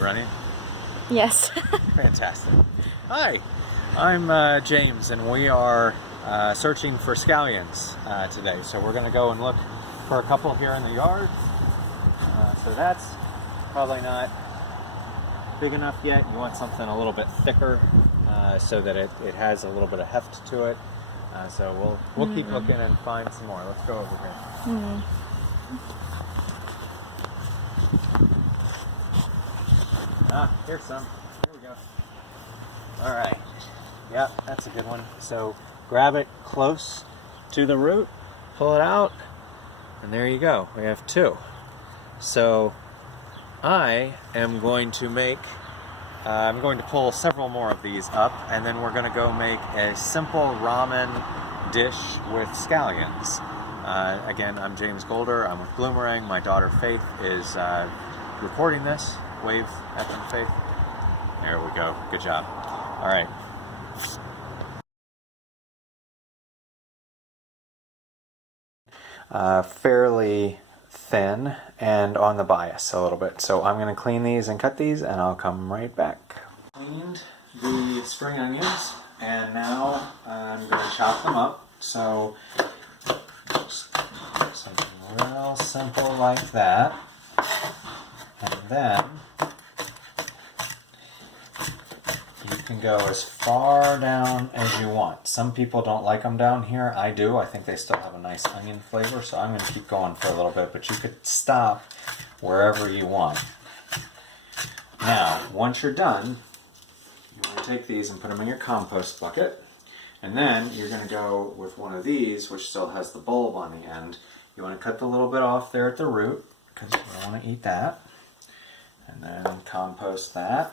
You ready? Yes. Fantastic. Hi, I'm James, and we are searching for scallions today. So we're going to go and look for a couple here in the yard. So that's probably not big enough yet. You want something a little bit thicker so that it has a little bit of heft to it. So we'll keep looking and find some more. Let's go over here. Here's some. Here we go. All right. Yeah, that's a good one. So grab it close to the root, pull it out, and there you go. We have two. So I am going to I'm going to pull several more of these up, and then we're going to go make a simple ramen dish with scallions. Again, I'm James Golder. I'm with Bloomerang. My daughter Faith is recording this. Wave at them, Faith. There we go. Good job. All right. Fairly thin and on the bias a little bit. So I'm going to clean these and cut these, and I'll come right back. Cleaned the spring onions, and now I'm going to chop them up. So something real simple like that. And then you can go as far down as you want. Some people don't like them down here. I do. I think they still have a nice onion flavor, so I'm going to keep going for a little bit, but you could stop wherever you want. Now, once you're done, you want to take these and put them in your compost bucket, and then you're going to go with one of these, which still has the bulb on the end. You want to cut the little bit off there at the root, because you don't want to eat that. And then compost that.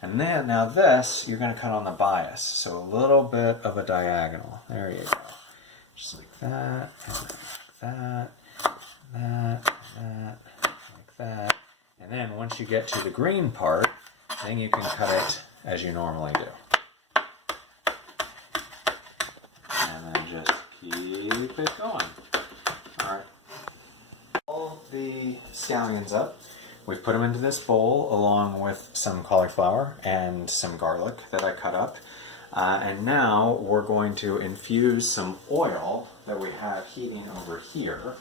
And then, now this, you're going to cut on the bias. So a little bit of a diagonal. There you go. Just like that, and like that. And then once you get to the green part, then you can cut it as you normally do. And then just keep it going. Alright. Pull the scallions up. We've put them into this bowl along with some cauliflower and some garlic that I cut up. And now we're going to infuse some oil that we have heating over here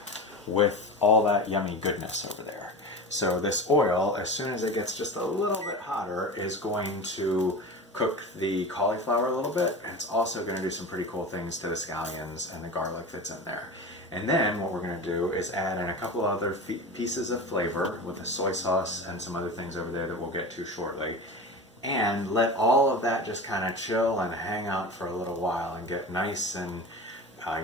with all that yummy goodness over there. So this oil, as soon as it gets just a little bit hotter, is going to cook the cauliflower a little bit. And it's also going to do some pretty cool things to the scallions and the garlic that's in there. And then what we're going to do is add in a couple other pieces of flavor with the soy sauce and some other things over there that we'll get to shortly. And let all of that just kind of chill and hang out for a little while and get nice and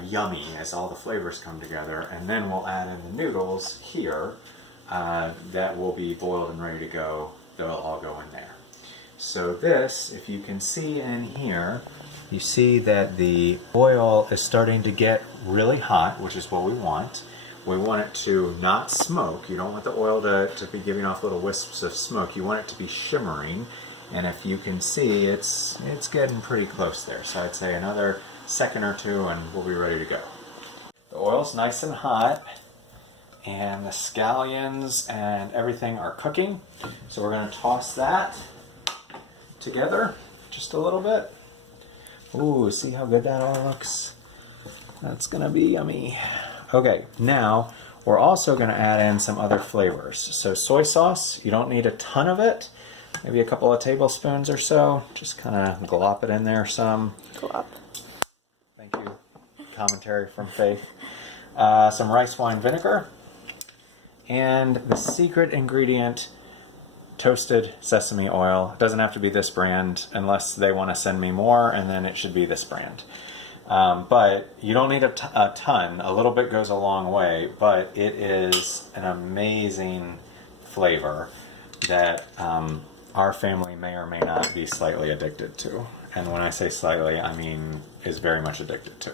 yummy as all the flavors come together. And then we'll add in the noodles here that will be boiled and ready to go. They'll all go in there. So this, if you can see in here, you see that the oil is starting to get really hot, which is what we want. We want it to not smoke. You don't want the oil to be giving off little wisps of smoke. You want it to be shimmering. And if you can see, it's getting pretty close there. So I'd say another second or two and we'll be ready to go. The oil's nice and hot, and the scallions and everything are cooking. So we're going to toss that together just a little bit. Ooh, see how good that all looks? That's gonna be yummy. Okay, now we're also gonna add in some other flavors. So soy sauce, you don't need a ton of it, maybe a couple of tablespoons or so. Just kind of glop it in there some. Glop. Thank you. Commentary from Faith. Some rice wine vinegar. And the secret ingredient, toasted sesame oil. It doesn't have to be this brand unless they want to send me more, and then it should be this brand. But you don't need a ton. A little bit goes a long way, but it is an amazing flavor that our family may or may not be slightly addicted to. And when I say slightly, I mean is very much addicted to.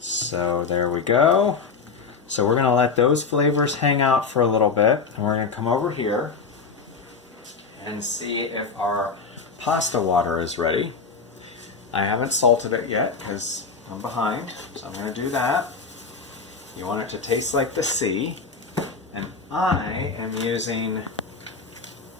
So there we go. So we're going to let those flavors hang out for a little bit, and we're going to come over here and see if our pasta water is ready. I haven't salted it yet because I'm behind, so I'm going to do that. You want it to taste like the sea, and I am using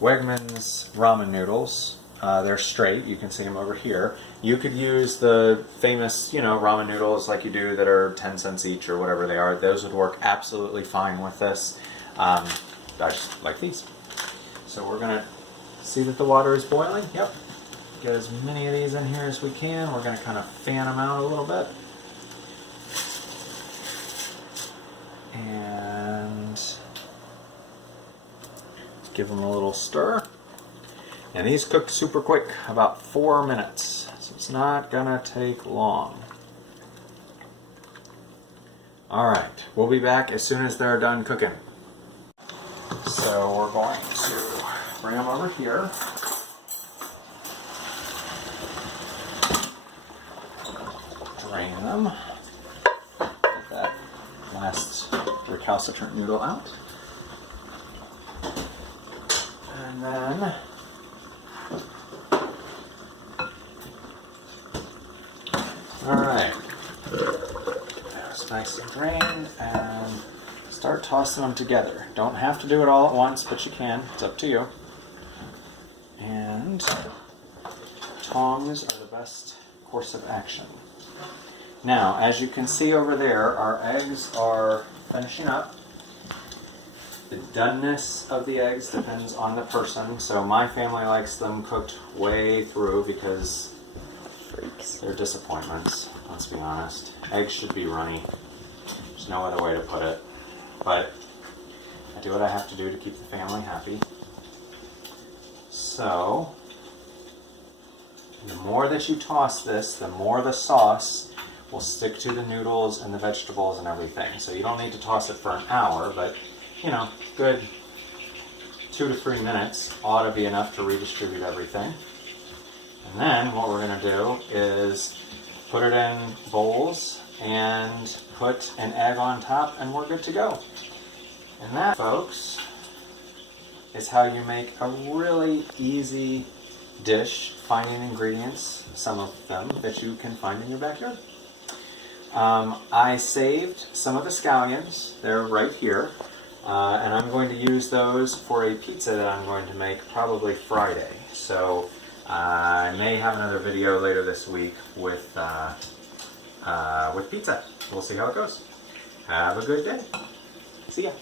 Wegmans ramen noodles. They're straight. You can see them over here. You could use the famous, ramen noodles like you do that are 10 cents each or whatever they are. Those would work absolutely fine with this. I just like these. So we're going to see that the water is boiling. Yep. Get as many of these in here as we can. We're going to kind of fan them out a little bit. And give them a little stir. And these cook super quick, about 4 minutes. So it's not gonna take long. Alright, we'll be back as soon as they're done cooking. So we're going to bring them over here. Drain them. Get that last recalcitrant noodle out. And then alright, it's nice and drained, and start tossing them together. Don't have to do it all at once, but you can. It's up to you. And tongs are the best course of action. Now, as you can see over there, our eggs are finishing up. The doneness of the eggs depends on the person. So my family likes them cooked way through because they're disappointments, let's be honest. Eggs should be runny. There's no other way to put it. But I do what I have to do to keep the family happy. So, the more that you toss this, the more the sauce will stick to the noodles and the vegetables and everything. So you don't need to toss it for an hour, but good 2 to 3 minutes ought to be enough to redistribute everything. And then what we're going to do is put it in bowls and put an egg on top, and we're good to go. And that, folks, is how you make a really easy dish, finding ingredients, some of them that you can find in your backyard. I saved some of the scallions. They're right here. And I'm going to use those for a pizza that I'm going to make probably Friday. So I may have another video later this week with pizza. We'll see how it goes. Have a good day. See ya.